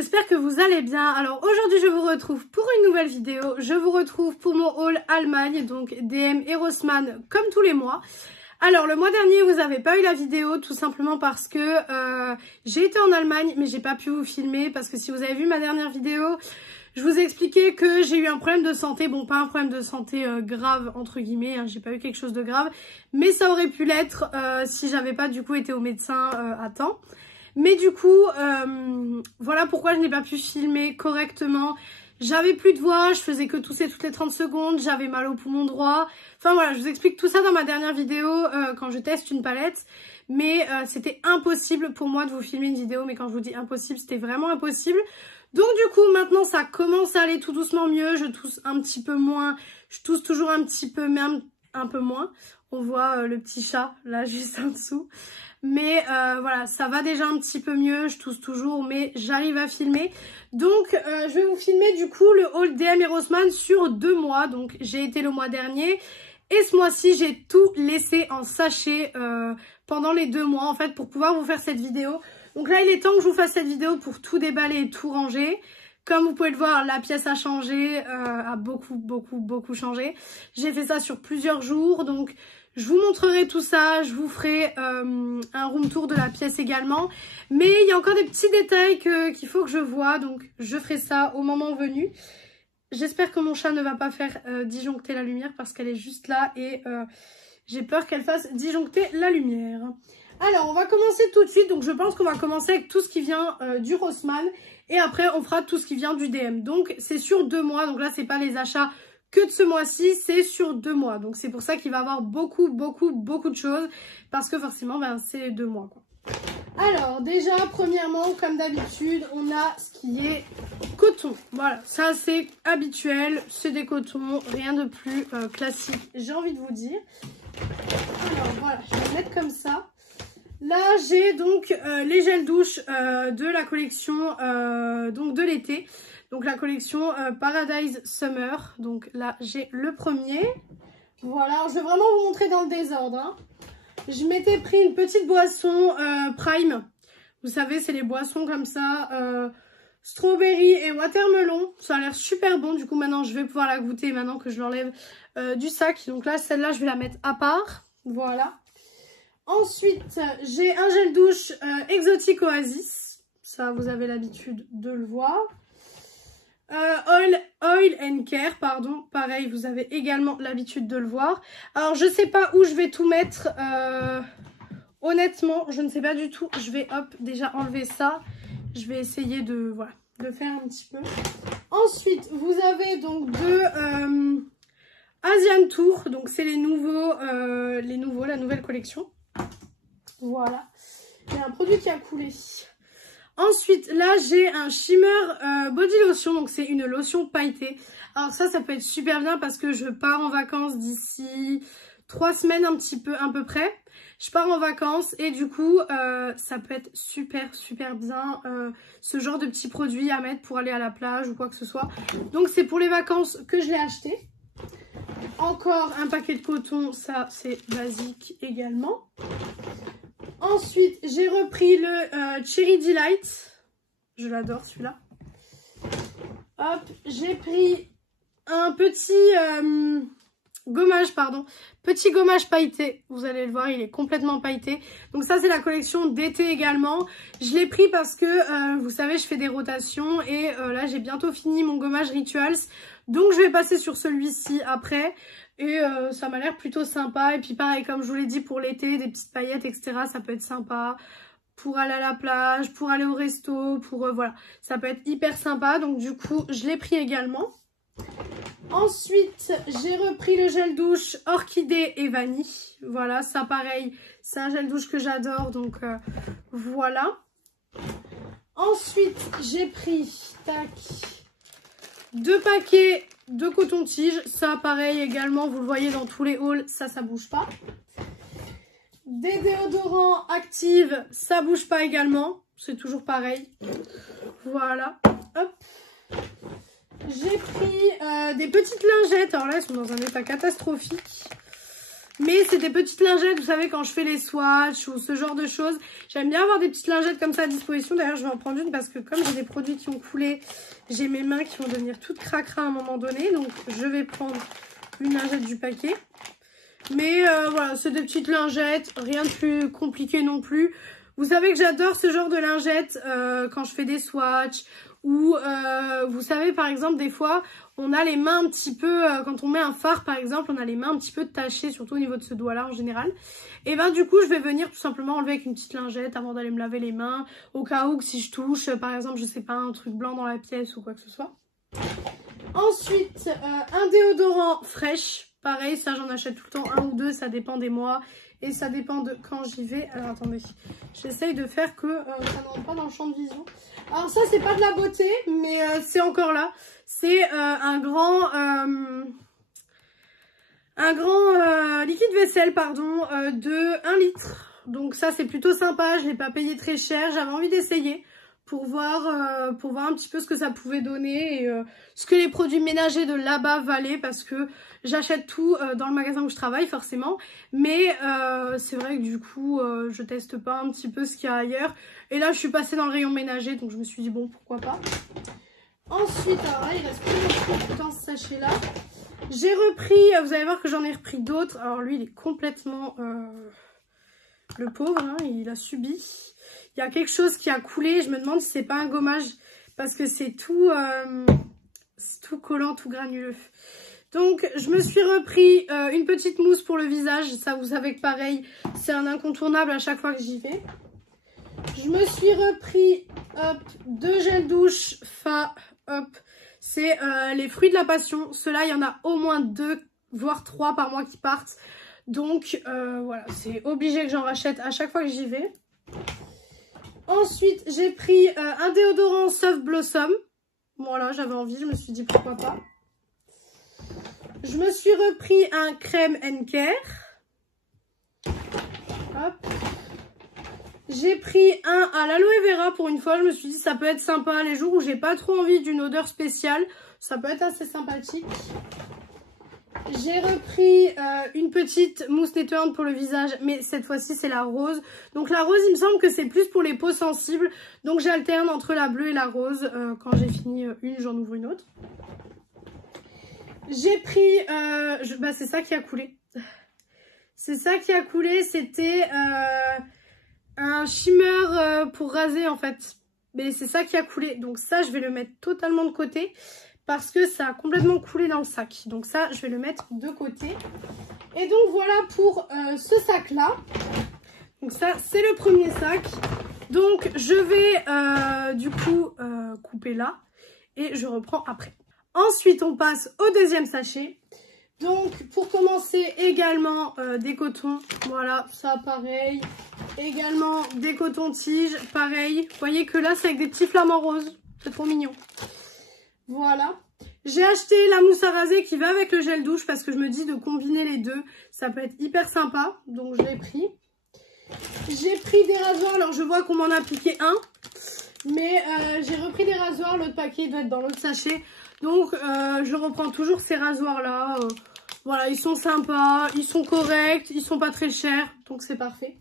j'espère que vous allez bien. Alors aujourd'hui je vous retrouve pour une nouvelle vidéo. Je vous retrouve pour mon haul Allemagne, donc DM et Rossmann comme tous les mois. Alors le mois dernier vous n'avez pas eu la vidéo tout simplement parce que j'ai été en Allemagne mais j'ai pas pu vous filmer parce que si vous avez vu ma dernière vidéo, je vous ai expliqué que j'ai eu un problème de santé. Bon, pas un problème de santé grave entre guillemets, hein, j'ai pas eu quelque chose de grave, mais ça aurait pu l'être si j'avais pas du coup été au médecin à temps. Mais du coup, voilà pourquoi je n'ai pas pu filmer correctement. J'avais plus de voix, je faisais que tousser toutes les 30 secondes, j'avais mal au poumon droit. Enfin voilà, je vous explique tout ça dans ma dernière vidéo quand je teste une palette. Mais c'était impossible pour moi de vous filmer une vidéo. Mais quand je vous dis impossible, c'était vraiment impossible. Donc du coup, maintenant ça commence à aller tout doucement mieux. Je tousse un petit peu moins. Je tousse toujours un petit peu, mais un peu moins. On voit le petit chat là juste en dessous. Mais voilà, ça va déjà un petit peu mieux, je tousse toujours, mais j'arrive à filmer. Donc je vais vous filmer du coup le haul DM et Rossmann sur 2 mois. Donc j'ai été le mois dernier et ce mois-ci j'ai tout laissé en sachet pendant les 2 mois en fait pour pouvoir vous faire cette vidéo. Donc là il est temps que je vous fasse cette vidéo pour tout déballer et tout ranger. Comme vous pouvez le voir, la pièce a changé, a beaucoup changé. J'ai fait ça sur plusieurs jours, donc je vous montrerai tout ça, je vous ferai un room tour de la pièce également. Mais il y a encore des petits détails qu'il faut que je voie, donc je ferai ça au moment venu. J'espère que mon chat ne va pas faire disjoncter la lumière parce qu'elle est juste là et j'ai peur qu'elle fasse disjoncter la lumière. Alors, on va commencer tout de suite. Donc, je pense qu'on va commencer avec tout ce qui vient du Rossmann. Et après, on fera tout ce qui vient du DM. Donc, c'est sur 2 mois. Donc là, c'est pas les achats que de ce mois-ci. C'est sur 2 mois. Donc, c'est pour ça qu'il va y avoir beaucoup de choses. Parce que forcément, ben, c'est les 2 mois, quoi. Alors, déjà, premièrement, comme d'habitude, on a ce qui est coton. Voilà, ça, c'est habituel. C'est des cotons. Rien de plus classique, j'ai envie de vous dire. Alors, voilà, je vais le mettre comme ça. Là, j'ai donc les gels douche de la collection donc de l'été. Donc la collection Paradise Summer. Donc là, j'ai le premier. Voilà, je vais vraiment vous montrer dans le désordre. Hein. Je m'étais pris une petite boisson Prime. Vous savez, c'est les boissons comme ça. Strawberry et watermelon. Ça a l'air super bon. Du coup, maintenant, je vais pouvoir la goûter maintenant que je l'enlève du sac. Donc là, celle-là, je vais la mettre à part. Voilà. Ensuite, j'ai un gel douche Exotic Oasis. Ça, vous avez l'habitude de le voir. Oil and Care, pardon. Pareil, vous avez également l'habitude de le voir. Alors, je ne sais pas où je vais tout mettre. Honnêtement, je ne sais pas du tout. Je vais, hop, déjà enlever ça. Je vais essayer de, voilà, de faire un petit peu. Ensuite, vous avez donc deux Asian Tour. Donc, c'est les nouveaux, la nouvelle collection. Voilà, il y a un produit qui a coulé. Ensuite, là, j'ai un Shimmer Body Lotion. Donc, c'est une lotion pailletée. Alors ça peut être super bien parce que je pars en vacances d'ici 3 semaines à peu près. Je pars en vacances et du coup, ça peut être super bien ce genre de petits produits à mettre pour aller à la plage ou quoi que ce soit. Donc, c'est pour les vacances que je l'ai acheté. Encore un paquet de coton, ça, c'est basique également. Ensuite, j'ai repris le Cherry Delight. Je l'adore celui-là. Hop, j'ai pris un petit gommage, pardon. Petit gommage pailleté. Vous allez le voir, il est complètement pailleté. Donc ça, c'est la collection d'été également. Je l'ai pris parce que, vous savez, je fais des rotations. Et là, j'ai bientôt fini mon gommage Rituals. Donc, je vais passer sur celui-ci après. Et ça m'a l'air plutôt sympa. Et puis pareil, comme je vous l'ai dit, pour l'été, des petites paillettes, etc. Ça peut être sympa pour aller à la plage, pour aller au resto, pour voilà. Ça peut être hyper sympa. Donc du coup, je l'ai pris également. Ensuite, j'ai repris le gel douche Orchidée et Vanille. Voilà, ça pareil, c'est un gel douche que j'adore. Donc voilà. Ensuite, j'ai pris, tac, 2 paquets de coton-tige. Ça, pareil également, vous le voyez dans tous les hauls, ça bouge pas. Des déodorants Active, ça bouge pas également. C'est toujours pareil. Voilà. Hop. J'ai pris des petites lingettes. Alors là, elles sont dans un état catastrophique. Mais c'est des petites lingettes, vous savez, quand je fais les swatchs ou ce genre de choses. J'aime bien avoir des petites lingettes comme ça à disposition. D'ailleurs, je vais en prendre une parce que comme j'ai des produits qui ont coulé, j'ai mes mains qui vont devenir toutes cracra à un moment donné. Donc, je vais prendre une lingette du paquet. Mais voilà, c'est des petites lingettes, rien de plus compliqué non plus. Vous savez que j'adore ce genre de lingettes quand je fais des swatchs. Ou vous savez par exemple des fois on a les mains un petit peu, quand on met un fard par exemple, on a les mains un petit peu tachées, surtout au niveau de ce doigt là en général. Et ben du coup je vais venir tout simplement enlever avec une petite lingette avant d'aller me laver les mains, au cas où que si je touche par exemple je sais pas un truc blanc dans la pièce ou quoi que ce soit. Ensuite un déodorant fraîche, pareil ça j'en achète tout le temps un ou deux, ça dépend des mois. Et ça dépend de quand j'y vais. Alors attendez, j'essaye de faire que ça ne rentre pas dans le champ de vision. Alors ça c'est pas de la beauté, mais c'est encore là. C'est un grand liquide vaisselle pardon, de 1 litre. Donc ça c'est plutôt sympa, je l'ai pas payé très cher. J'avais envie d'essayer pour voir un petit peu ce que ça pouvait donner et ce que les produits ménagers de là-bas valaient, parce que j'achète tout dans le magasin où je travaille forcément, mais c'est vrai que du coup je teste pas un petit peu ce qu'il y a ailleurs. Et là je suis passée dans le rayon ménager, donc je me suis dit bon pourquoi pas. Ensuite, alors là il reste plus beaucoup dans ce sachet là. J'ai repris, vous allez voir que j'en ai repris d'autres. Alors lui il est complètement le pauvre, hein, il a subi. Il y a quelque chose qui a coulé, je me demande si c'est pas un gommage parce que c'est tout collant, tout granuleux. Donc je me suis repris une petite mousse pour le visage, ça vous savez que pareil, c'est un incontournable à chaque fois que j'y vais. Je me suis repris deux gels douche Fa, c'est les fruits de la passion. Ceux-là, il y en a au moins 2 voire 3 par mois qui partent. Donc voilà, c'est obligé que j'en rachète à chaque fois que j'y vais. Ensuite, j'ai pris un déodorant Soft Blossom. Voilà, j'avais envie, je me suis dit pourquoi pas. Je me suis repris un crème Care. Hop. J'ai pris un à l'aloe vera pour une fois. Je me suis dit ça peut être sympa les jours où j'ai pas trop envie d'une odeur spéciale. Ça peut être assez sympathique. J'ai repris une petite mousse nettoyante pour le visage, mais cette fois-ci c'est la rose. Donc la rose, il me semble que c'est plus pour les peaux sensibles. Donc j'alterne entre la bleue et la rose. Quand j'ai fini une, j'en ouvre une autre. J'ai pris... c'est ça qui a coulé. C'est ça qui a coulé, c'était un shimmer pour raser en fait. Mais c'est ça qui a coulé. Donc ça, je vais le mettre totalement de côté. Parce que ça a complètement coulé dans le sac. Donc ça, je vais le mettre de côté. Et donc voilà pour ce sac-là. Donc ça, c'est le premier sac. Donc je vais du coup couper là. Et je reprends après. Ensuite, on passe au deuxième sachet. Donc pour commencer, également des cotons. Voilà, ça pareil. Également des cotons-tiges. Pareil. Vous voyez que là, c'est avec des petits flamants roses. C'est trop mignon. Voilà, j'ai acheté la mousse à raser qui va avec le gel douche parce que je me dis de combiner les deux, ça peut être hyper sympa, donc je l'ai pris. J'ai pris des rasoirs, alors je vois qu'on m'en a piqué un, mais j'ai repris des rasoirs, l'autre paquet doit être dans l'autre sachet, donc je reprends toujours ces rasoirs là. Voilà, ils sont sympas, ils sont corrects, ils sont pas très chers, donc c'est parfait.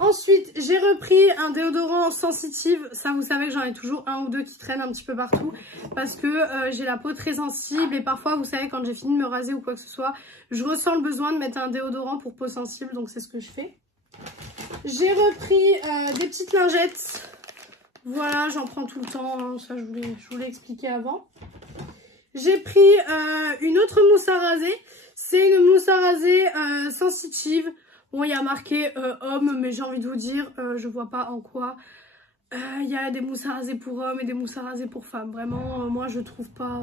Ensuite, j'ai repris un déodorant sensitive. Ça, vous savez que j'en ai toujours un ou deux qui traînent un petit peu partout. Parce que j'ai la peau très sensible. Et parfois, vous savez, quand j'ai fini de me raser ou quoi que ce soit, je ressens le besoin de mettre un déodorant pour peau sensible. Donc, c'est ce que je fais. J'ai repris des petites lingettes. Voilà, j'en prends tout le temps. Hein. Ça, je vous l'ai expliqué avant. J'ai pris une autre mousse à raser. C'est une mousse à raser sensitive. Bon, il y a marqué homme, mais j'ai envie de vous dire, je vois pas en quoi. Il y a des mousses à raser pour hommes et des mousses à raser pour femmes. Vraiment, moi, je trouve pas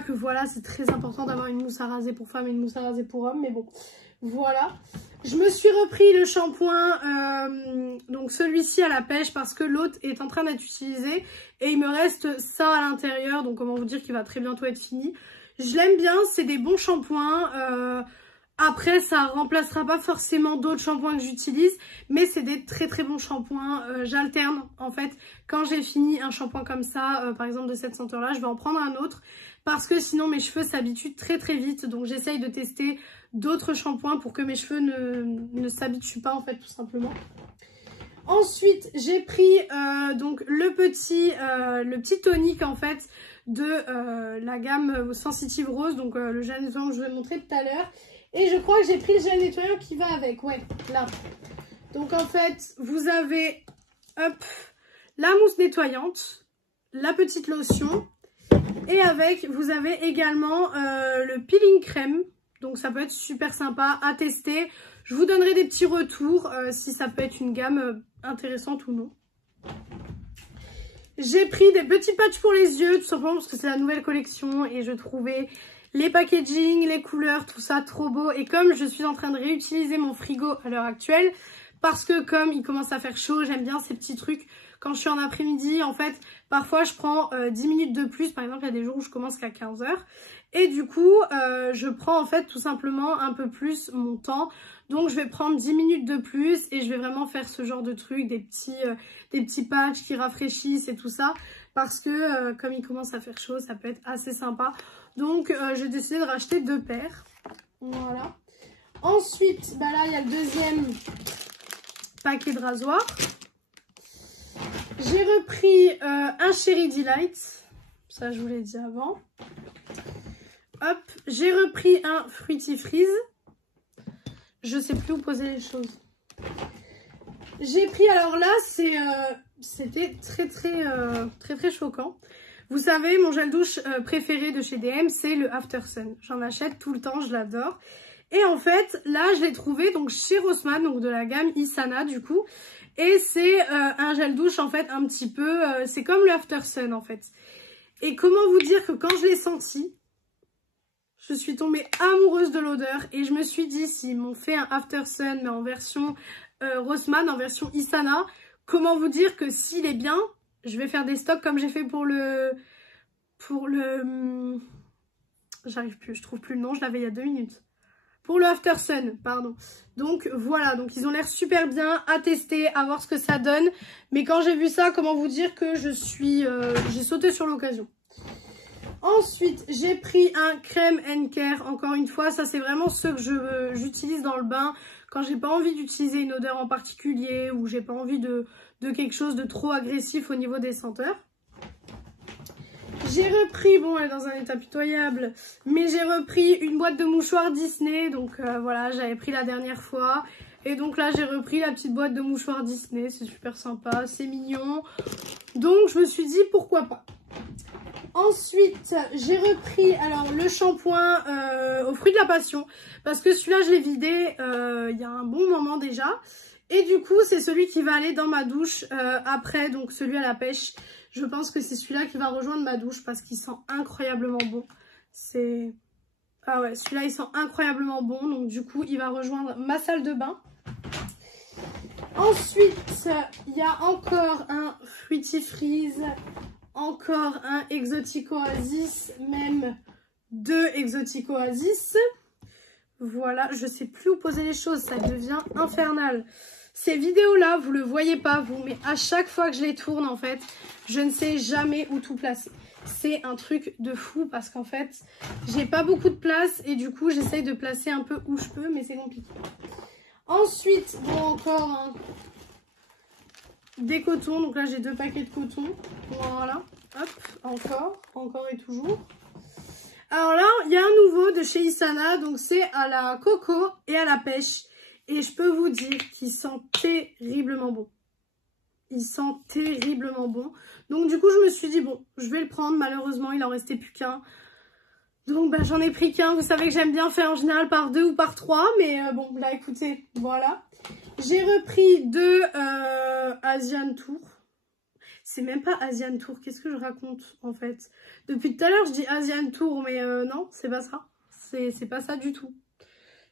que voilà, c'est très important d'avoir une mousse à raser pour femmes et une mousse à raser pour hommes. Mais bon, voilà. Je me suis repris le shampoing, donc celui-ci à la pêche, parce que l'autre est en train d'être utilisé. Et il me reste ça à l'intérieur, donc comment vous dire qu'il va très bientôt être fini. Je l'aime bien, c'est des bons shampoings. Après, ça remplacera pas forcément d'autres shampoings que j'utilise, mais c'est des très très bons shampoings. J'alterne en fait. Quand j'ai fini un shampoing comme ça, par exemple de cette senteur-là, je vais en prendre un autre parce que sinon mes cheveux s'habituent très très vite. Donc j'essaye de tester d'autres shampoings pour que mes cheveux ne s'habituent pas en fait tout simplement. Ensuite, j'ai pris donc le petit tonique en fait de la gamme Sensitive Rose, donc le gel nettoyant que je vous ai montré tout à l'heure. Et je crois que j'ai pris le gel nettoyant qui va avec, ouais, là. Donc en fait, vous avez, hop, la mousse nettoyante, la petite lotion. Et avec, vous avez également le peeling crème. Donc ça peut être super sympa à tester. Je vous donnerai des petits retours si ça peut être une gamme intéressante ou non. J'ai pris des petits patchs pour les yeux, tout simplement parce que c'est la nouvelle collection et je trouvais les packaging, les couleurs, tout ça trop beau. Et comme je suis en train de réutiliser mon frigo à l'heure actuelle, parce que comme il commence à faire chaud, j'aime bien ces petits trucs. Quand je suis en après-midi, en fait, parfois je prends 10 minutes de plus. Par exemple, il y a des jours où je commence qu'à 15 h. Et du coup, je prends en fait tout simplement un peu plus mon temps. Donc je vais prendre 10 minutes de plus et je vais vraiment faire ce genre de trucs, des petits patchs qui rafraîchissent et tout ça. Parce que comme il commence à faire chaud, ça peut être assez sympa. Donc j'ai décidé de racheter 2 paires. Voilà. Ensuite, bah là il y a le deuxième paquet de rasoirs. J'ai repris un Cherry Delight. Ça je vous l'ai dit avant. Hop, j'ai repris un Fruity Freeze. Je sais plus où poser les choses. J'ai pris, alors là, c'était très choquant. Vous savez, mon gel douche préféré de chez DM, c'est le After Sun. J'en achète tout le temps, je l'adore. Et en fait, là, je l'ai trouvé donc chez Rossmann, donc de la gamme Isana du coup. Et c'est un gel douche en fait un petit peu, c'est comme le After Sun en fait. Et comment vous dire que quand je l'ai senti, je suis tombée amoureuse de l'odeur et je me suis dit, s'ils m'ont fait un After Sun mais en version Rossmann, en version Isana, comment vous dire que s'il est bien, je vais faire des stocks comme j'ai fait pour le... J'arrive plus, je trouve plus le nom, je l'avais il y a 2 minutes. Pour le After Sun, pardon. Donc voilà, donc ils ont l'air super bien à tester, à voir ce que ça donne. Mais quand j'ai vu ça, comment vous dire que j'ai sauté sur l'occasion. Ensuite, j'ai pris un crème & care, encore une fois, ça c'est vraiment ce que j'utilise dans le bain quand j'ai pas envie d'utiliser une odeur en particulier ou j'ai pas envie de quelque chose de trop agressif au niveau des senteurs. J'ai repris, bon elle est dans un état pitoyable, mais j'ai repris une boîte de mouchoirs Disney, donc voilà, j'avais pris la dernière fois. Et donc là j'ai repris la petite boîte de mouchoirs Disney, c'est super sympa, c'est mignon. Donc je me suis dit pourquoi pas. Ensuite, j'ai repris alors le shampoing aux fruits de la passion. Parce que celui-là, je l'ai vidé il y a un bon moment déjà. Et du coup, c'est celui qui va aller dans ma douche après. Donc celui à la pêche. Je pense que c'est celui-là qui va rejoindre ma douche parce qu'il sent incroyablement bon. Ah ouais, celui-là, il sent incroyablement bon. Donc du coup, il va rejoindre ma salle de bain. Ensuite, il y a encore un Fruity Freeze. Encore un Exotic Oasis, même 2 Exotic Oasis. Voilà, je sais plus où poser les choses, ça devient infernal. Ces vidéos-là, vous le voyez pas, vous, mais à chaque fois que je les tourne, en fait, je ne sais jamais où tout placer. C'est un truc de fou parce qu'en fait, j'ai pas beaucoup de place et du coup, j'essaye de placer un peu où je peux, mais c'est compliqué. Ensuite, bon, encore un... des cotons, donc là j'ai 2 paquets de coton, voilà, hop, encore et toujours. Alors là, il y a un nouveau de chez Isana, donc c'est à la coco et à la pêche. Et je peux vous dire qu'il sent terriblement bon. Il sent terriblement bon. Donc du coup, je me suis dit, bon, je vais le prendre, malheureusement, il en restait plus qu'un. Donc bah, j'en ai pris qu'un, vous savez que j'aime bien faire en général par 2 ou par 3, mais bon, là écoutez, voilà. J'ai repris 2 Asian Tour. C'est même pas Asian Tour, qu'est-ce que je raconte en fait? Depuis tout à l'heure je dis Asian Tour, mais non, c'est pas ça. C'est pas ça du tout.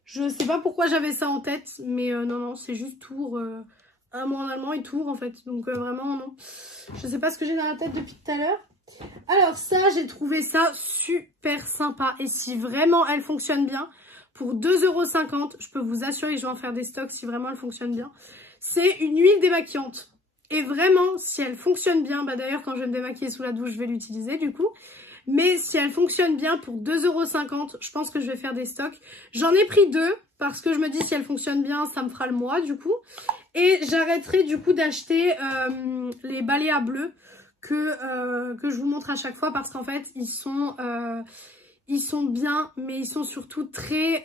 Je sais pas pourquoi j'avais ça en tête, mais non, c'est juste Tour. Un mot en allemand et Tour en fait, donc vraiment non. Je sais pas ce que j'ai dans la tête depuis tout à l'heure. Alors ça, j'ai trouvé ça super sympa. Et si vraiment elle fonctionne bien, pour 2,50 €. Je peux vous assurer que je vais en faire des stocks si vraiment elle fonctionne bien. C'est une huile démaquillante. Et vraiment, si elle fonctionne bien, bah d'ailleurs quand je vais me démaquiller sous la douche, je vais l'utiliser du coup. Mais si elle fonctionne bien pour 2,50 €, je pense que je vais faire des stocks. J'en ai pris 2 parce que je me dis si elle fonctionne bien, ça me fera le mois du coup. Et j'arrêterai du coup d'acheter les balayas bleus que je vous montre à chaque fois parce qu'en fait ils sont bien, mais ils sont surtout très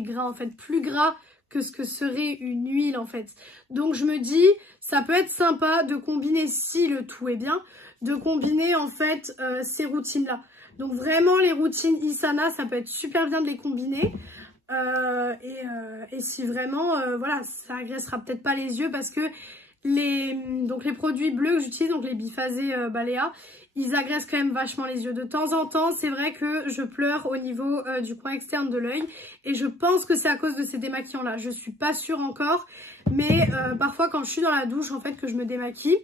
gras en fait, plus gras que ce que serait une huile en fait. Donc je me dis, ça peut être sympa de combiner, si le tout est bien, de combiner en fait ces routines là. Donc vraiment les routines Isana, ça peut être super bien de les combiner. Et si vraiment, voilà, ça agressera peut-être pas les yeux parce que les produits bleus que j'utilise, donc les biphasés Balea, ils agressent quand même vachement les yeux. De temps en temps, c'est vrai que je pleure au niveau du coin externe de l'œil et je pense que c'est à cause de ces démaquillants là. Je suis pas sûre encore, mais parfois quand je suis dans la douche en fait que je me démaquille,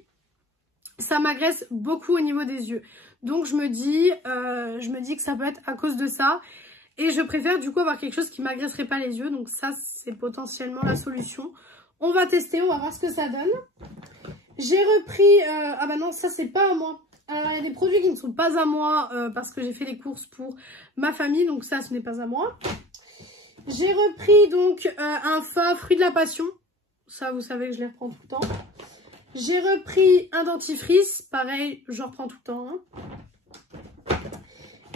ça m'agresse beaucoup au niveau des yeux. Donc je me dis que ça peut être à cause de ça. Et je préfère du coup avoir quelque chose qui m'agresserait pas les yeux. Donc ça, c'est potentiellement la solution. On va tester, on va voir ce que ça donne. J'ai repris... ah bah non, ça c'est pas à moi. Alors il y a des produits qui ne sont pas à moi parce que j'ai fait les courses pour ma famille. Donc ça, ce n'est pas à moi. J'ai repris donc un Fa fruit de la passion. Ça, vous savez que je les reprends tout le temps. J'ai repris un dentifrice. Pareil, je reprends tout le temps. Hein.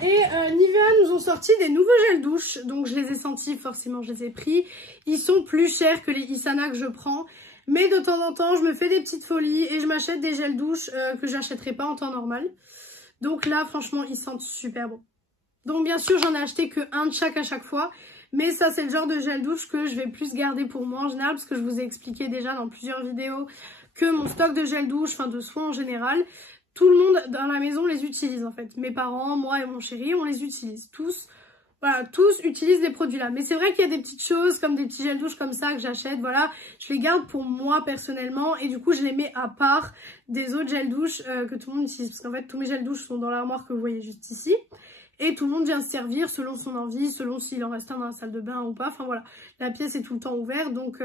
Et Nivea nous ont sorti des nouveaux gels douche, donc je les ai sentis, forcément je les ai pris. Ils sont plus chers que les Isana que je prends, mais de temps en temps je me fais des petites folies et je m'achète des gels douche que j'achèterais pas en temps normal. Donc là franchement ils sentent super bon. Donc bien sûr j'en ai acheté que un de chaque à chaque fois, mais ça c'est le genre de gel douche que je vais plus garder pour moi en général, parce que je vous ai expliqué déjà dans plusieurs vidéos que mon stock de gel douche, enfin de soins en général, tout le monde dans la maison les utilise en fait. Mes parents, moi et mon chéri, on les utilise tous. Voilà, tous utilisent des produits là. Mais c'est vrai qu'il y a des petites choses comme des petits gels douche comme ça que j'achète. Voilà, je les garde pour moi personnellement et du coup je les mets à part des autres gels douche que tout le monde utilise. Parce qu'en fait tous mes gels douche sont dans l'armoire que vous voyez juste ici. Et tout le monde vient se servir selon son envie, selon s'il en reste un dans la salle de bain ou pas. Enfin voilà, la pièce est tout le temps ouverte donc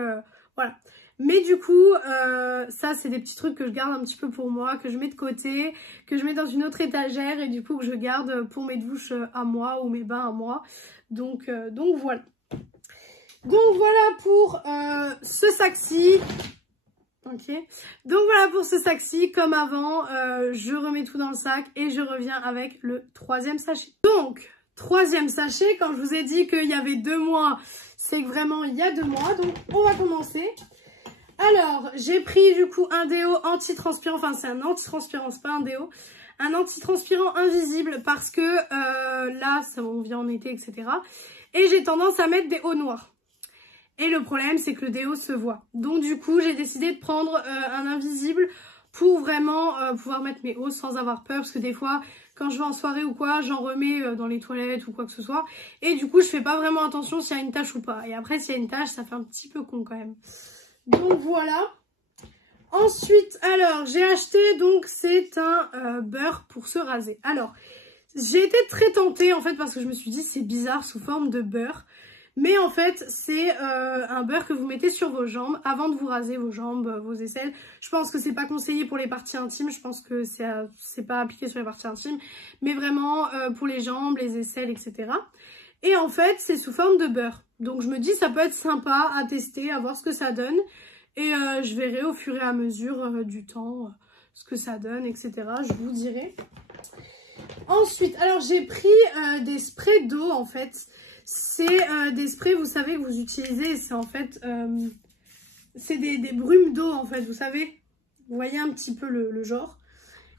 voilà. Mais du coup, ça c'est des petits trucs que je garde un petit peu pour moi, que je mets de côté, que je mets dans une autre étagère et du coup que je garde pour mes douches à moi ou mes bains à moi. Donc voilà. Donc voilà pour ce sac-ci. Ok. Donc voilà pour ce sac-ci. Comme avant, je remets tout dans le sac et je reviens avec le troisième sachet. Donc, troisième sachet, quand je vous ai dit qu'il y avait 2 mois, c'est que vraiment il y a 2 mois. Donc on va commencer. Alors, j'ai pris du coup un déo anti-transpirant, enfin c'est un anti-transpirant, c'est pas un déo, un anti-transpirant invisible parce que là, on vient en été, etc. Et j'ai tendance à mettre des hauts noirs. Et le problème, c'est que le déo se voit. Donc du coup, j'ai décidé de prendre un invisible pour vraiment pouvoir mettre mes hauts sans avoir peur. Parce que des fois, quand je vais en soirée ou quoi, j'en remets dans les toilettes ou quoi que ce soit. Et du coup, je fais pas vraiment attention s'il y a une tache ou pas. Et après, s'il y a une tache, ça fait un petit peu con quand même. Donc voilà. Ensuite, alors, j'ai acheté, donc, c'est un beurre pour se raser. Alors, j'ai été très tentée, en fait, parce que je me suis dit, c'est bizarre sous forme de beurre. Mais en fait, c'est un beurre que vous mettez sur vos jambes avant de vous raser vos jambes, vos aisselles. Je pense que c'est pas conseillé pour les parties intimes. Je pense que c'est pas appliqué sur les parties intimes. Mais vraiment, pour les jambes, les aisselles, etc. Et en fait, c'est sous forme de beurre. Donc je me dis ça peut être sympa à tester, à voir ce que ça donne. Et je verrai au fur et à mesure du temps ce que ça donne, etc. Je vous dirai. Ensuite, alors j'ai pris des sprays d'eau en fait. C'est des sprays, vous savez, que vous utilisez. C'est en fait, c'est des brumes d'eau en fait, vous savez. Vous voyez un petit peu le genre.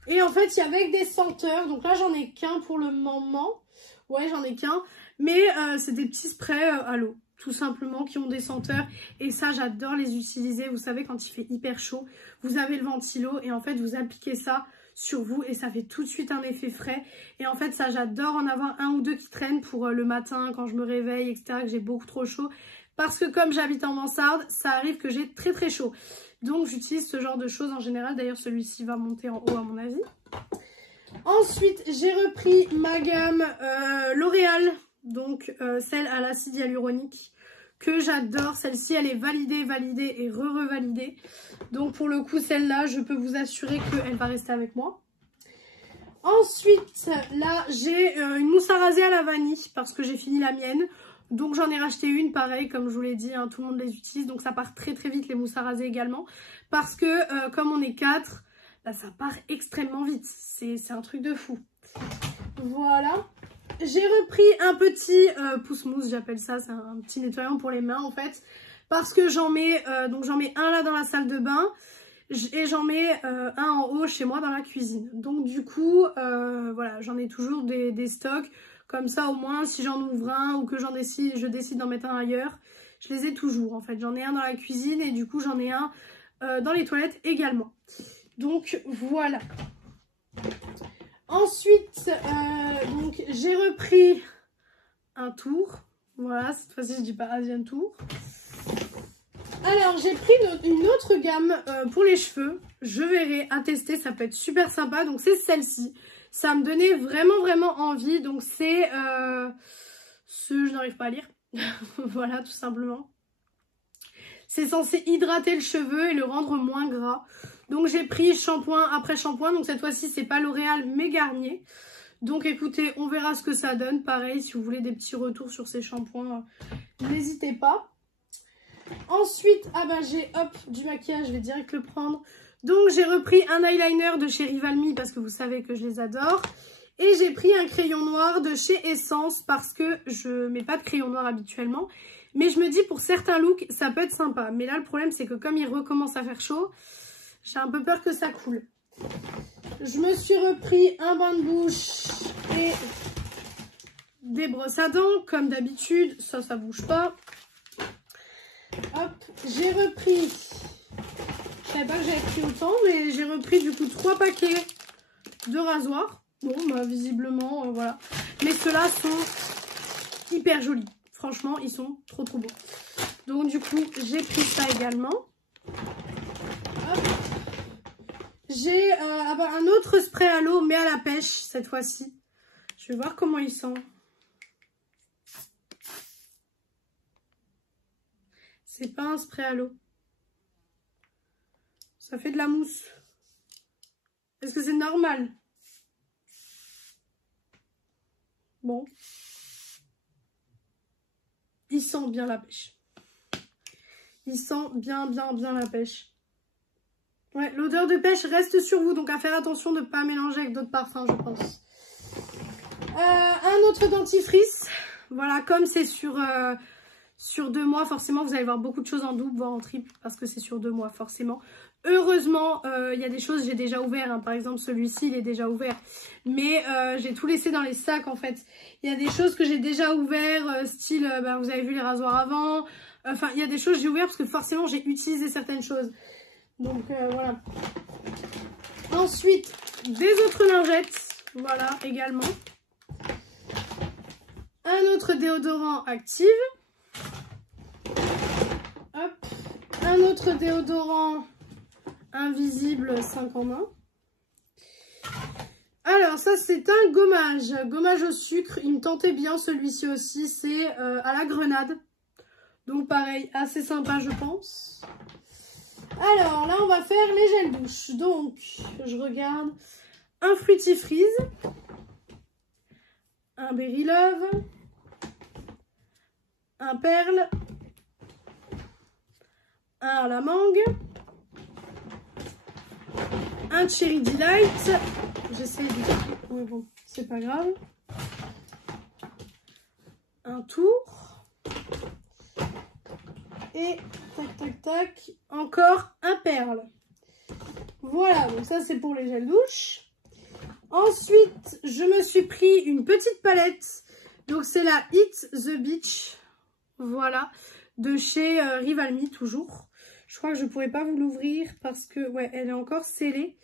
Et en fait, il y a avec des senteurs. Donc là, j'en ai qu'un pour le moment. Ouais, j'en ai qu'un. Mais c'est des petits sprays à l'eau, tout simplement, qui ont des senteurs. Et ça, j'adore les utiliser. Vous savez, quand il fait hyper chaud, vous avez le ventilo et en fait, vous appliquez ça sur vous et ça fait tout de suite un effet frais. Et en fait, ça, j'adore en avoir 1 ou 2 qui traînent pour le matin, quand je me réveille, etc., que j'ai beaucoup trop chaud. Parce que comme j'habite en mansarde, ça arrive que j'ai très très chaud. Donc, j'utilise ce genre de choses en général. D'ailleurs, celui-ci va monter en haut à mon avis. Ensuite, j'ai repris ma gamme L'Oréal donc celle à l'acide hyaluronique, que j'adore. Celle-ci, elle est validée, validée et re-revalidée. Donc pour le coup, celle-là, je peux vous assurer qu'elle va rester avec moi. Ensuite, là, j'ai une mousse à raser à la vanille parce que j'ai fini la mienne. Donc j'en ai racheté une, pareil, comme je vous l'ai dit, hein, tout le monde les utilise. Donc ça part très très vite les mousses à raser également. Parce que comme on est 4, bah, ça part extrêmement vite. C'est un truc de fou. Voilà. J'ai repris un petit pousse-mousse, j'appelle ça. C'est un petit nettoyant pour les mains en fait. Parce que j'en mets un là dans la salle de bain. Et j'en mets un en haut chez moi dans la cuisine. Donc du coup, voilà, j'en ai toujours des stocks. Comme ça, au moins, si j'en ouvre un ou que je décide d'en mettre un ailleurs, je les ai toujours. En fait, j'en ai un dans la cuisine et du coup, j'en ai un dans les toilettes également. Donc voilà. Ensuite, donc j'ai repris un tour. Voilà, cette fois-ci, je dis pas Asian Tour. Alors, j'ai pris une autre gamme pour les cheveux. Je verrai à tester, ça peut être super sympa. Donc, c'est celle-ci. Ça me donnait vraiment, vraiment envie. Donc, c'est je n'arrive pas à lire. Voilà, tout simplement. C'est censé hydrater le cheveu et le rendre moins gras. Donc, j'ai pris shampoing après shampoing. Donc, cette fois-ci, c'est pas L'Oréal, mais Garnier. Donc, écoutez, on verra ce que ça donne. Pareil, si vous voulez des petits retours sur ces shampoings, n'hésitez pas. Ensuite, ah bah j'ai du maquillage, je vais direct le prendre. Donc j'ai repris un eyeliner de chez Rival Me parce que vous savez que je les adore. Et j'ai pris un crayon noir de chez Essence parce que je mets pas de crayon noir habituellement. Mais je me dis pour certains looks, ça peut être sympa. Mais là le problème c'est que comme il recommence à faire chaud, j'ai un peu peur que ça coule. Je me suis repris un bain de bouche et des brosses à dents comme d'habitude. Ça bouge pas. Hop, j'ai repris, je savais pas que j'avais pris autant, mais j'ai repris du coup 3 paquets de rasoirs. Bon, bah visiblement, voilà. Mais ceux-là sont hyper jolis. Franchement, ils sont trop trop beaux. Donc du coup, j'ai pris ça également. J'ai un autre spray à l'eau, mais à la pêche cette fois-ci. Je vais voir comment il sent. C'est pas un spray à l'eau. Ça fait de la mousse. Est-ce que c'est normal? Bon. Il sent bien la pêche. Il sent bien la pêche. Ouais, l'odeur de pêche reste sur vous. Donc à faire attention de ne pas mélanger avec d'autres parfums, je pense. Un autre dentifrice. Voilà, comme c'est sur 2 mois, forcément, vous allez voir beaucoup de choses en double, voire en triple, parce que c'est sur 2 mois, forcément. Heureusement, il y a des choses j'ai déjà ouvert, hein. Par exemple, celui-ci, il est déjà ouvert. Mais j'ai tout laissé dans les sacs, en fait. Il y a des choses que j'ai déjà ouvert, style, vous avez vu les rasoirs avant. Enfin, il y a des choses que j'ai ouvert parce que forcément, j'ai utilisé certaines choses. Donc, voilà. Ensuite, des autres lingettes. Voilà, également. Un autre déodorant Active. Hop. Un autre déodorant invisible 5 en 1. Alors ça c'est un gommage. Gommage au sucre. Il me tentait bien celui-ci aussi. C'est à la grenade. Donc pareil, assez sympa je pense. Alors là on va faire les gels douche. Donc je regarde. Un Fruity Freeze. Un Berry Love. Un Perle. Un à la mangue. Un Cherry Delight. J'essaye de... Oui, bon, c'est pas grave. Un tour. Et tac, encore un Perle. Voilà, donc ça c'est pour les gels douche. Ensuite, je me suis pris une petite palette. Donc c'est la Hit the Beach. Voilà, de chez Rival Me toujours. Je crois que je ne pourrais pas vous l'ouvrir parce que, ouais, elle est encore scellée.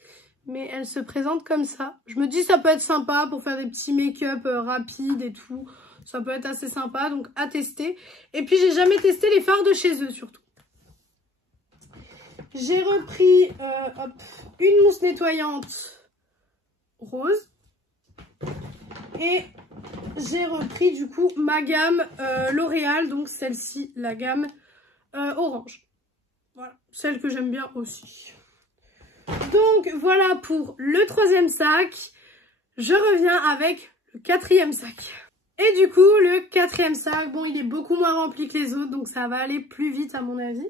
Mais elle se présente comme ça. Je me dis ça peut être sympa pour faire des petits make-up rapides et tout. Ça peut être assez sympa, donc à tester. Et puis j'ai jamais testé les fards de chez eux surtout. J'ai repris une mousse nettoyante rose. Et j'ai repris du coup ma gamme L'Oréal, donc celle-ci, la gamme orange. Voilà, celle que j'aime bien aussi. Donc voilà pour le troisième sac. Je reviens avec le quatrième sac. Et du coup, le quatrième sac, bon, il est beaucoup moins rempli que les autres, donc ça va aller plus vite à mon avis.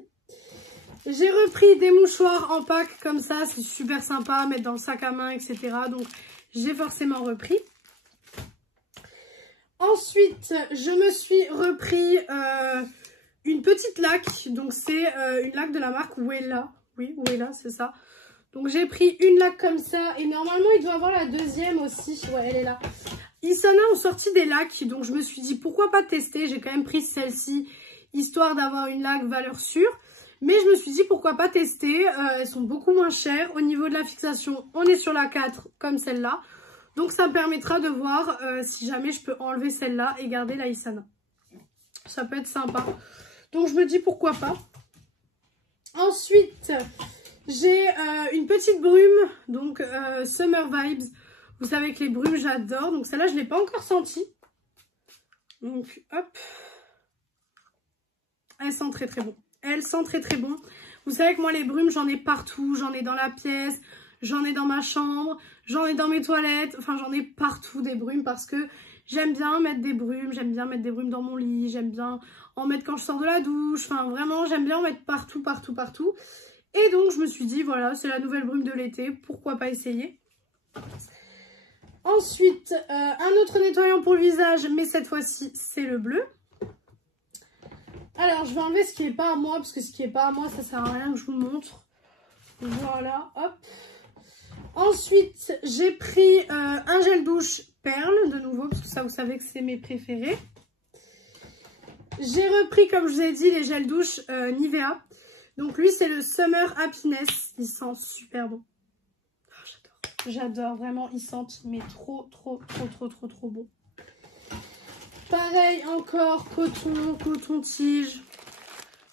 J'ai repris des mouchoirs en pack comme ça, c'est super sympa à mettre dans le sac à main, etc. Donc j'ai forcément repris. Ensuite, je me suis repris une petite laque. Donc c'est une laque de la marque Wella. Oui, Wella, c'est ça. Donc j'ai pris une laque comme ça. Et normalement, il doit y avoir la deuxième aussi. Ouais, elle est là. Isana ont sorti des laques. Donc je me suis dit, pourquoi pas tester. J'ai quand même pris celle-ci, histoire d'avoir une laque valeur sûre. Mais je me suis dit, pourquoi pas tester. Elles sont beaucoup moins chères. Au niveau de la fixation, on est sur la 4, comme celle-là. Donc ça me permettra de voir si jamais je peux enlever celle-là et garder la Isana. Ça peut être sympa. Donc je me dis pourquoi pas. Ensuite, j'ai une petite brume. Donc Summer Vibes. Vous savez que les brumes j'adore. Donc celle-là je ne l'ai pas encore sentie. Donc hop. Elle sent très très bon. Elle sent très très bon. Vous savez que moi les brumes j'en ai partout. J'en ai dans la pièce. J'en ai dans ma chambre, j'en ai dans mes toilettes, enfin j'en ai partout des brumes parce que j'aime bien mettre des brumes, j'aime bien mettre des brumes dans mon lit, j'aime bien en mettre quand je sors de la douche, enfin vraiment j'aime bien en mettre partout, partout, partout. Et donc je me suis dit voilà, c'est la nouvelle brume de l'été, pourquoi pas essayer. Ensuite, un autre nettoyant pour le visage, mais cette fois-ci c'est le bleu. Alors je vais enlever ce qui n'est pas à moi, parce que ce qui n'est pas à moi ça sert à rien que je vous le montre. Voilà, hop. Ensuite, j'ai pris un gel douche perle, de nouveau, parce que ça, vous savez que c'est mes préférés. J'ai repris, comme je vous ai dit, les gels douche Nivea. Donc lui, c'est le Summer Happiness. Il sent super bon. Oh, j'adore. J'adore, vraiment, ils sentent, mais trop bon. Pareil, encore, coton-tige,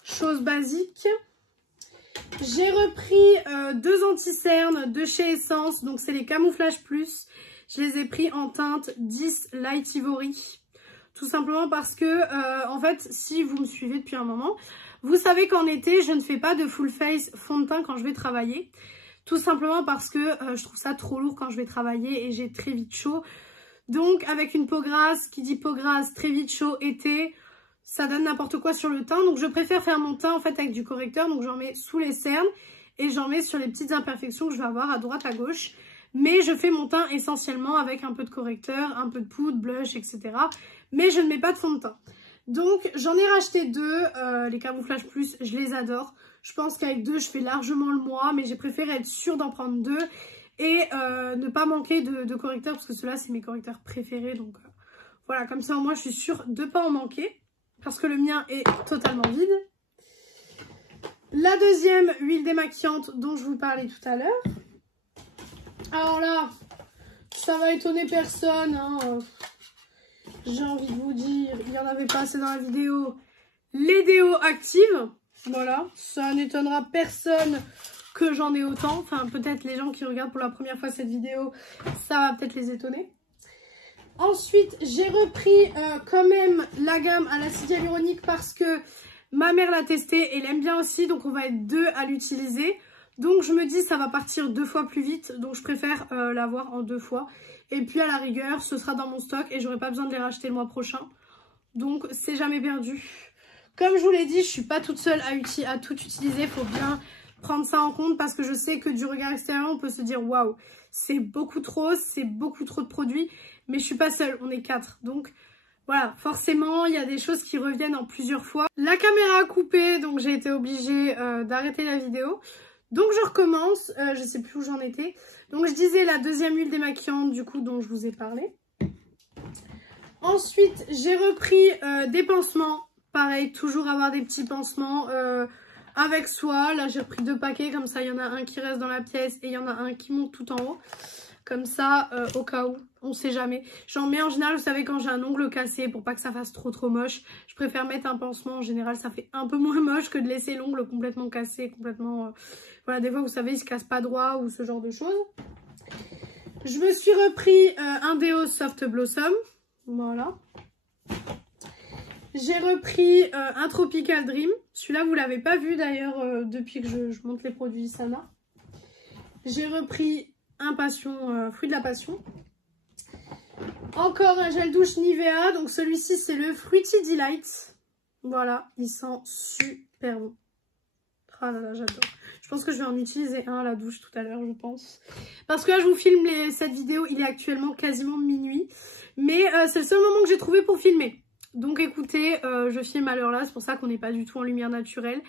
chose basique. J'ai repris deux anti-cernes de chez Essence, donc c'est les Camouflage Plus. Je les ai pris en teinte 10 Light Ivory. Tout simplement parce que, en fait, si vous me suivez depuis un moment, vous savez qu'en été, je ne fais pas de full face fond de teint quand je vais travailler. Tout simplement parce que je trouve ça trop lourd quand je vais travailler et j'ai très vite chaud. Donc avec une peau grasse, qui dit peau grasse, très vite chaud, été... ça donne n'importe quoi sur le teint. Donc je préfère faire mon teint en fait avec du correcteur. Donc j'en mets sous les cernes et j'en mets sur les petites imperfections que je vais avoir à droite, à gauche. Mais je fais mon teint essentiellement avec un peu de correcteur, un peu de poudre, blush, etc. Mais je ne mets pas de fond de teint. Donc j'en ai racheté deux, les Camouflage Plus, je les adore. Je pense qu'avec deux je fais largement le mois, mais j'ai préféré être sûre d'en prendre deux. Et ne pas manquer de correcteurs, parce que ceux-là c'est mes correcteurs préférés. Donc voilà, comme ça au moins je suis sûre de ne pas en manquer. Parce que le mien est totalement vide. La deuxième huile démaquillante dont je vous parlais tout à l'heure. Alors là, ça va étonner personne. Hein. J'ai envie de vous dire, il n'y en avait pas assez dans la vidéo. Les déos actives. Voilà, ça n'étonnera personne que j'en ai autant. Enfin, peut-être les gens qui regardent pour la première fois cette vidéo, ça va peut-être les étonner. Ensuite, j'ai repris quand même la gamme à l'acide hyaluronique parce que ma mère l'a testée et elle aime bien aussi. Donc, on va être deux à l'utiliser. Donc, je me dis ça va partir 2 fois plus vite. Donc, je préfère l'avoir en 2 fois. Et puis, à la rigueur, ce sera dans mon stock et j'aurai pas besoin de les racheter le mois prochain. Donc, c'est jamais perdu. Comme je vous l'ai dit, je suis pas toute seule à tout utiliser. Il faut bien prendre ça en compte parce que je sais que du regard extérieur, on peut se dire waouh, c'est beaucoup trop de produits. Mais je suis pas seule, on est 4. Donc voilà, forcément, il y a des choses qui reviennent en plusieurs fois. La caméra a coupé, donc j'ai été obligée d'arrêter la vidéo. Donc je recommence, je sais plus où j'en étais. Donc je disais la deuxième huile démaquillante du coup dont je vous ai parlé. Ensuite, j'ai repris des pansements. Pareil, toujours avoir des petits pansements avec soi. Là, j'ai repris 2 paquets, comme ça, il y en a un qui reste dans la pièce et il y en a un qui monte tout en haut. Comme ça, au cas où, on sait jamais. J'en mets en général, vous savez, quand j'ai un ongle cassé, pour pas que ça fasse trop moche. Je préfère mettre un pansement, en général, ça fait un peu moins moche que de laisser l'ongle complètement cassé, complètement... Voilà, des fois, vous savez, il se casse pas droit ou ce genre de choses. Je me suis repris un déo Soft Blossom. Voilà. J'ai repris un Tropical Dream. Celui-là, vous l'avez pas vu d'ailleurs depuis que je monte les produits Sana. J'ai repris un Fruit de la Passion. Encore un gel douche Nivea. Donc celui-ci, c'est le Fruity Delight. Voilà, il sent super bon. Ah là là, j'adore. Je pense que je vais en utiliser un à la douche tout à l'heure, je pense. Parce que là, je vous filme cette vidéo, il est actuellement quasiment minuit. Mais c'est le seul moment que j'ai trouvé pour filmer. Donc écoutez, je filme à l'heure là, c'est pour ça qu'on n'est pas du tout en lumière naturelle.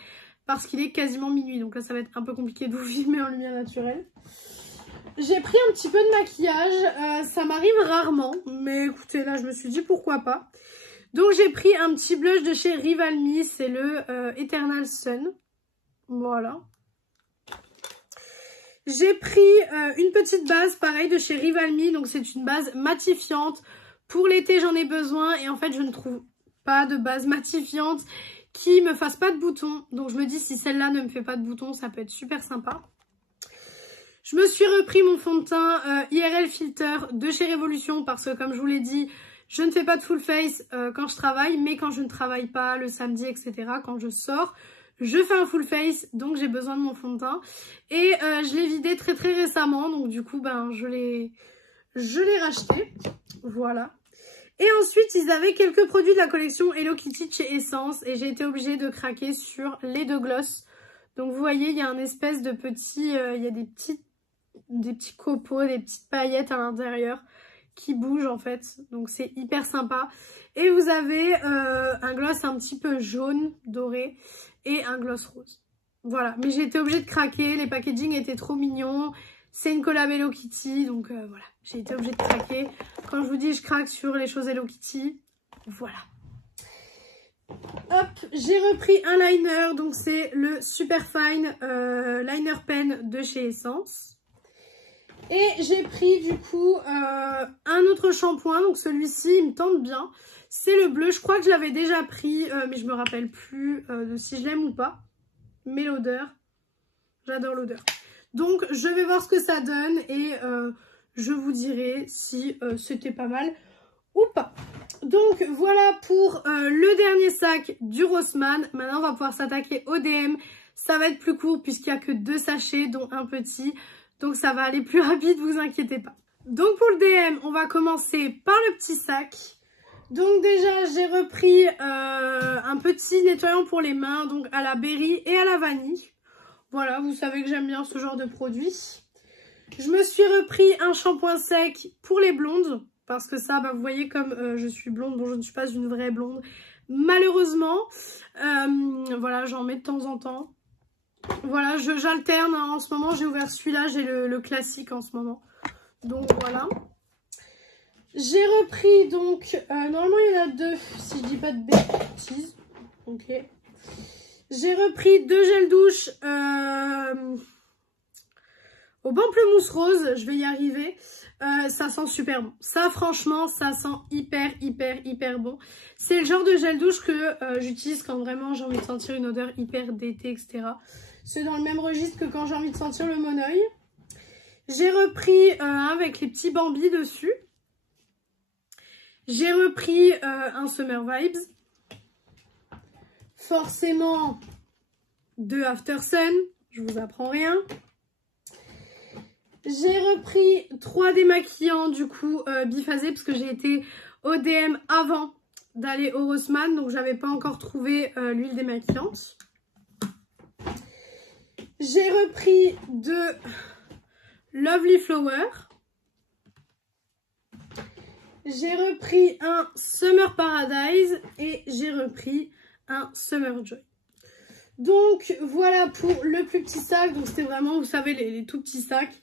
Parce qu'il est quasiment minuit, donc là, ça va être un peu compliqué de vous filmer en lumière naturelle. J'ai pris un petit peu de maquillage, ça m'arrive rarement. Mais écoutez, là, je me suis dit pourquoi pas. Donc j'ai pris un petit blush de chez Rival Me, c'est le Eternal Sun. Voilà. J'ai pris une petite base, pareil, de chez Rival Me. Donc c'est une base matifiante. Pour l'été, j'en ai besoin. Et en fait, je ne trouve pas de base matifiante qui me fasse pas de boutons. Donc je me dis, si celle-là ne me fait pas de boutons, ça peut être super sympa. Je me suis repris mon fond de teint IRL Filter de chez Révolution. Parce que comme je vous l'ai dit, je ne fais pas de full face quand je travaille. Mais quand je ne travaille pas le samedi, etc., quand je sors, je fais un full face, donc j'ai besoin de mon fond de teint. Et je l'ai vidé très récemment, donc du coup, ben, je l'ai racheté. Voilà. Et ensuite, ils avaient quelques produits de la collection Hello Kitty de chez Essence. Et j'ai été obligée de craquer sur les deux gloss. Donc vous voyez, il y a un espèce de petit... il y a des petits copeaux, des petites paillettes à l'intérieur qui bougent en fait. Donc c'est hyper sympa. Et vous avez un gloss un petit peu jaune, doré. Et un gloss rose. Voilà, mais j'ai été obligée de craquer, les packaging étaient trop mignons. C'est une collab Hello Kitty, donc voilà, j'ai été obligée de craquer. Quand je vous dis je craque sur les choses Hello Kitty, voilà. Hop, j'ai repris un liner, donc c'est le Super Fine Liner Pen de chez Essence. Et j'ai pris du coup un autre shampoing, donc celui-ci il me tente bien. C'est le bleu, je crois que je l'avais déjà pris, mais je me rappelle plus de si je l'aime ou pas. Mais l'odeur, j'adore l'odeur. Donc je vais voir ce que ça donne et je vous dirai si c'était pas mal ou pas. Donc voilà pour le dernier sac du Rossmann. Maintenant on va pouvoir s'attaquer au DM. Ça va être plus court puisqu'il n'y a que 2 sachets dont un petit. Donc ça va aller plus rapide, vous inquiétez pas. Donc pour le DM, on va commencer par le petit sac. Donc déjà, j'ai repris un petit nettoyant pour les mains, donc à la berry et à la vanille. Voilà, vous savez que j'aime bien ce genre de produit. Je me suis repris un shampoing sec pour les blondes, parce que ça, bah, vous voyez comme je suis blonde, bon je ne suis pas une vraie blonde, malheureusement. Voilà, j'en mets de temps en temps. Voilà, j'alterne hein, en ce moment, j'ai ouvert celui-là, j'ai le classique en ce moment. Donc voilà. J'ai repris donc, normalement il y en a 2, si je dis pas de bêtises. Ok. J'ai repris 2 gels douche au pamplemousse rose, je vais y arriver. Ça sent super bon. Ça franchement, ça sent hyper bon. C'est le genre de gel douche que j'utilise quand vraiment j'ai envie de sentir une odeur hyper d'été, etc. C'est dans le même registre que quand j'ai envie de sentir le monoeil. J'ai repris avec les petits bambis dessus. J'ai repris un Summer Vibes. Forcément, 2 After Sun. Je vous apprends rien. J'ai repris 3 démaquillants du coup biphasés parce que j'ai été au DM avant d'aller au Rossmann. Donc j'avais pas encore trouvé l'huile démaquillante. J'ai repris 2 Lovely Flower. J'ai repris un Summer Paradise et j'ai repris un Summer Joy. Donc voilà pour le plus petit sac. Donc c'était vraiment, vous savez, les tout petits sacs.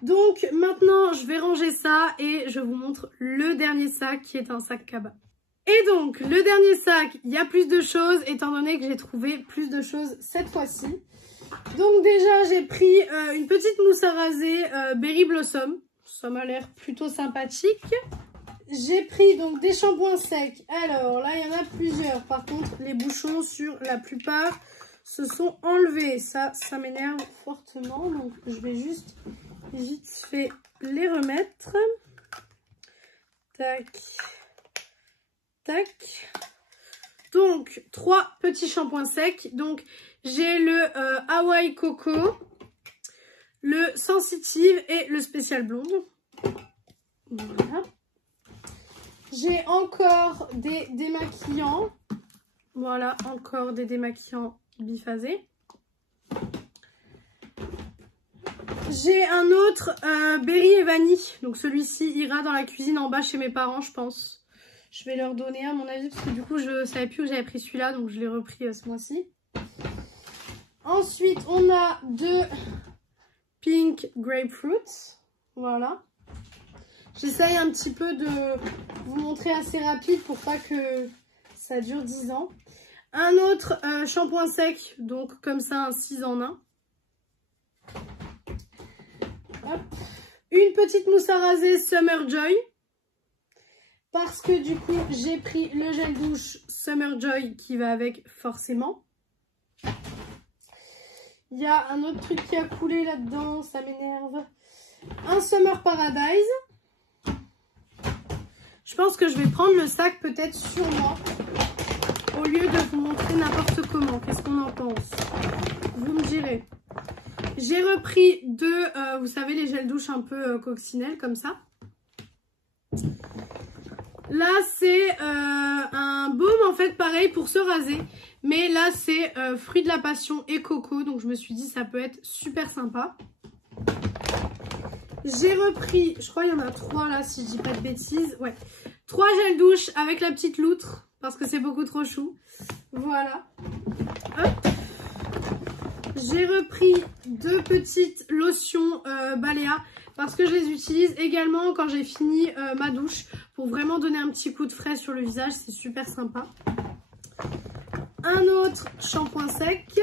Donc maintenant je vais ranger ça et je vous montre le dernier sac qui est un sac cabas. Et donc le dernier sac, il y a plus de choses étant donné que j'ai trouvé plus de choses cette fois-ci. Donc déjà j'ai pris une petite mousse à raser Berry Blossom. Ça m'a l'air plutôt sympathique. J'ai pris donc des shampoings secs. Alors là, il y en a plusieurs. Par contre, les bouchons sur la plupart se sont enlevés. Ça m'énerve fortement. Donc, je vais juste vite fait les remettre. Tac. Tac. Donc, 3 petits shampoings secs. Donc, j'ai le Hawaii Coco, le Sensitive et le Spécial Blonde. Voilà. J'ai encore des démaquillants. Voilà, encore des démaquillants biphasés. J'ai un autre Berry et Vanille. Donc celui-ci ira dans la cuisine en bas chez mes parents, je pense. Je vais leur donner à mon avis parce que du coup je savais plus où j'avais pris celui-là. Donc je l'ai repris ce mois-ci. Ensuite on a 2 Pink Grapefruit. Voilà. J'essaye un petit peu de vous montrer assez rapide pour pas que ça dure 10 ans. Un autre shampoing sec, donc comme ça un 6 en 1. Hop. Une petite mousse à raser Summer Joy. Parce que du coup j'ai pris le gel douche Summer Joy qui va avec forcément. Il y a un autre truc qui a coulé là-dedans, ça m'énerve. Un Summer Paradise. Je pense que je vais prendre le sac peut-être sur moi au lieu de vous montrer n'importe comment. Qu'est-ce qu'on en pense? Vous me direz. J'ai repris 2, vous savez, les gels douche un peu coccinelles comme ça. Là, c'est un baume en fait pareil pour se raser. Mais là, c'est fruit de la passion et coco. Donc, je me suis dit ça peut être super sympa. J'ai repris, je crois qu'il y en a 3 là si je dis pas de bêtises. Ouais, 3 gels douche avec la petite loutre parce que c'est beaucoup trop chou. Voilà. Hop. J'ai repris 2 petites lotions Balea parce que je les utilise également quand j'ai fini ma douche pour vraiment donner un petit coup de frais sur le visage. C'est super sympa. Un autre shampoing sec.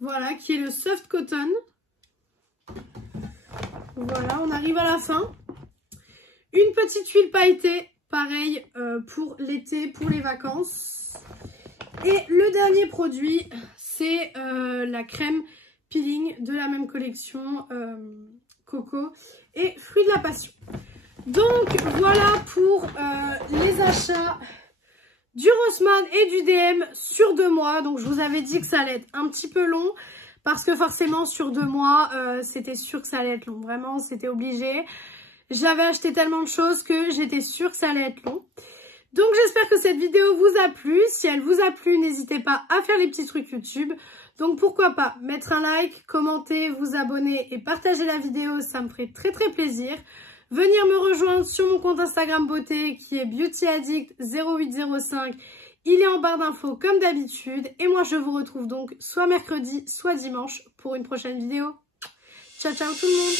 Voilà, qui est le Soft Cotton. Voilà, on arrive à la fin. Une petite huile pailletée, pareil pour l'été, pour les vacances. Et le dernier produit, c'est la crème peeling de la même collection, Coco et Fruits de la Passion. Donc voilà pour les achats du Rossmann et du DM sur 2 mois. Donc je vous avais dit que ça allait être un petit peu long. Parce que forcément sur 2 mois, c'était sûr que ça allait être long. Vraiment, c'était obligé. J'avais acheté tellement de choses que j'étais sûre que ça allait être long. Donc j'espère que cette vidéo vous a plu. Si elle vous a plu, n'hésitez pas à faire les petits trucs YouTube. Donc pourquoi pas mettre un like, commenter, vous abonner et partager la vidéo. Ça me ferait très très plaisir. Venir me rejoindre sur mon compte Instagram beauté qui est beautyaddict0805. Il est en barre d'infos comme d'habitude. Et moi, je vous retrouve donc soit mercredi, soit dimanche pour une prochaine vidéo. Ciao, ciao tout le monde!